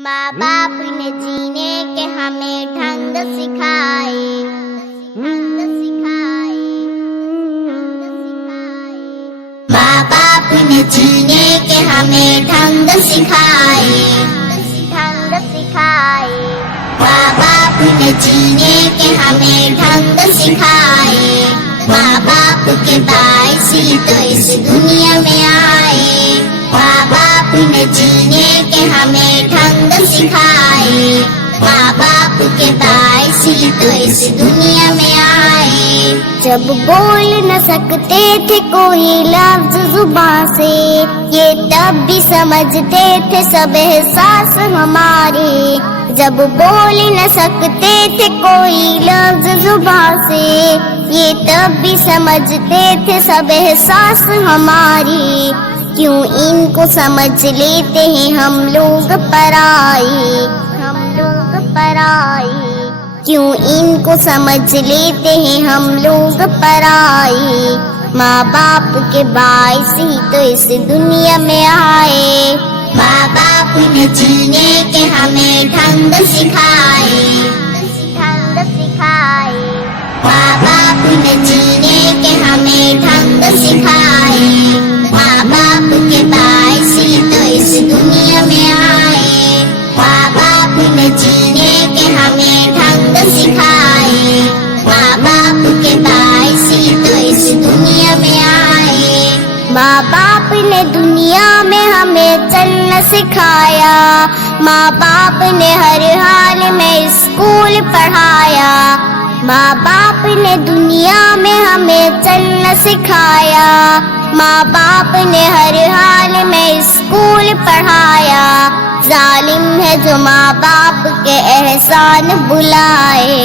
माँ बाप ने जीने के हमें ढंग सिखाए, ढंग सिखाए, ढंग सिखाए। माँ बाप ने जीने के हमें ढंग सिखाए, ढंग सिखाए। माँ बाप ने जीने के हमें ढंग सिखाए। माँ बाप के बायस ही तो इस दुनिया में आए। माँ बाप ने जीने के हमें ढंग सिखाए। माँ बाप के बायस ही तो इस दुनिया में आए। जब बोल न सकते थे कोई लफ्ज जुबान से, ये तब भी समझते थे सब एहसास हमारे। जब बोल न सकते थे कोई लफ्ज जुबान से, ये तब भी समझते थे सब एहसास हमारी। क्यों इनको समझ लेते हैं हम लोग पराए, हम लोग पराए। क्यों इनको समझ लेते हैं हम लोग पराए। माँ बाप के बायस ही तो इस दुनिया में आए। माँ बाप ने जीने के हमें ढंग सिखाए, ढंग सिखाए। माँ बाप ने जीने के हमें ढंग सिखाए। माँ बाप के बायस ही तो इस दुनिया में आए। माँ बाप ने जीने के हमें ढंग सिखाए। माँ बाप के बायस ही तो इस दुनिया में आए। माँ बाप ने दुनिया में हमें चलना सिखाया। माँ बाप ने हर हाल में स्कूल पढ़ाया। माँ बाप ने दुनिया में हमें चलना सिखाया। माँ बाप ने हर हाल में स्कूल पढ़ाया। जालिम है जो माँ बाप के एहसान बुलाए,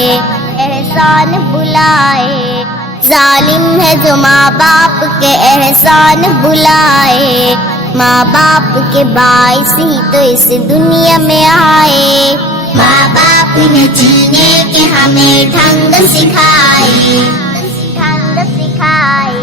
एहसान बुलाए। जालिम है जो माँ बाप के एहसान बुलाए। माँ बाप के बायस ही तो इस दुनिया में आए। माँ बाप ने जीने के हमें ढंग सिखाए, ढंग सिखाए।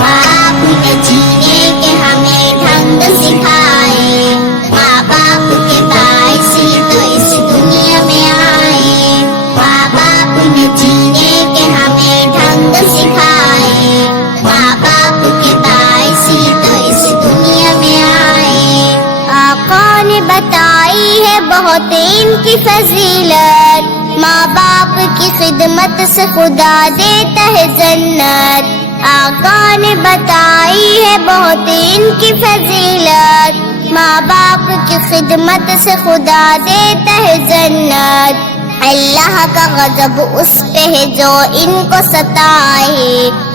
माँ बाप ने जीने के हमें ढंग सिखाए। माँ बाप के बायस ही तो इस दुनिया में आए। माँ बाप ने जीने के हमें ढंग सिखाए। माँ बाप के बायस ही तो इस दुनिया में आए। आका ने बताई है बहुत इनकी फजीलत। माँ बाप की खिदमत से खुदा देता है जन्नत। आका ने बताई है बहुत इनकी फजीलत। माँ बाप की खिदमत से खुदा देता है जन्नत। अल्लाह का गजब उस पे है जो इनको सताए,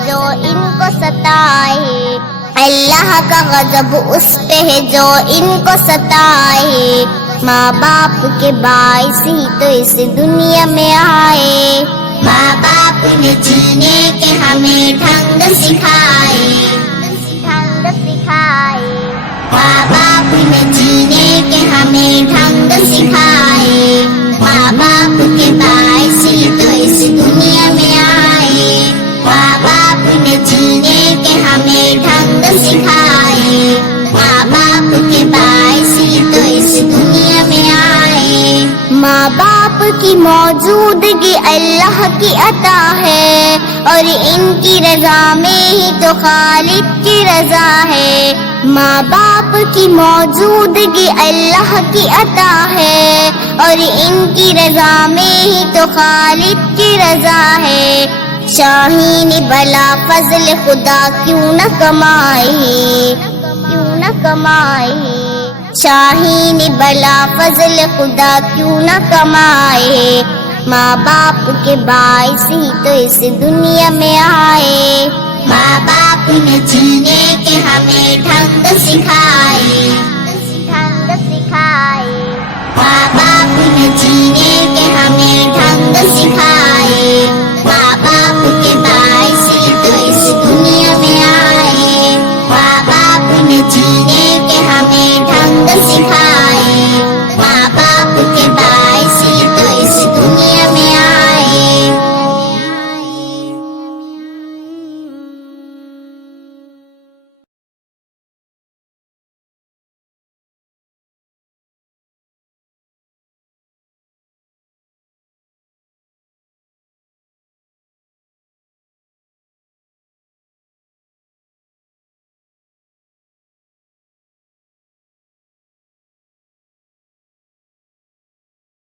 जो इनको सताए। अल्लाह का गजब उस पे है जो इनको सताए। माँ बाप के बायस ही तो इस दुनिया में आए। माँ बाप ने जीने के हमें ढंग सिखाए, ढंग सिखाए। माँ बाप ने जीने के हमें ढंग सिखाए। माँ बाप के बायस ही तो इस दुनिया में आए। माँ बाप ने जीने के हमें ढंग सिखाए। माँ बाप के बायस ही तो इस दुनिया में आए। माँ बाप की मौजूदगी अल्लाह की अता है, और इनकी रजा में ही तो खालिक की रजा है। माँ बाप की मौजूदगी अल्लाह की अता है, और इनकी रजा में ही तो खालिक की रजा है। शाहीन भला फजल खुदा क्यों न कमाए, क्यों न कमाए। शाहीन भला फजल खुदा क्यों न कमाए। माँ बाप के बायस ही तो इस दुनिया में आए। माँ बाप ने जीने के हमें ढंग सिखाए, ढंग सिखाए। माँ बाप ने जीने के हमें ढंग सिखाए।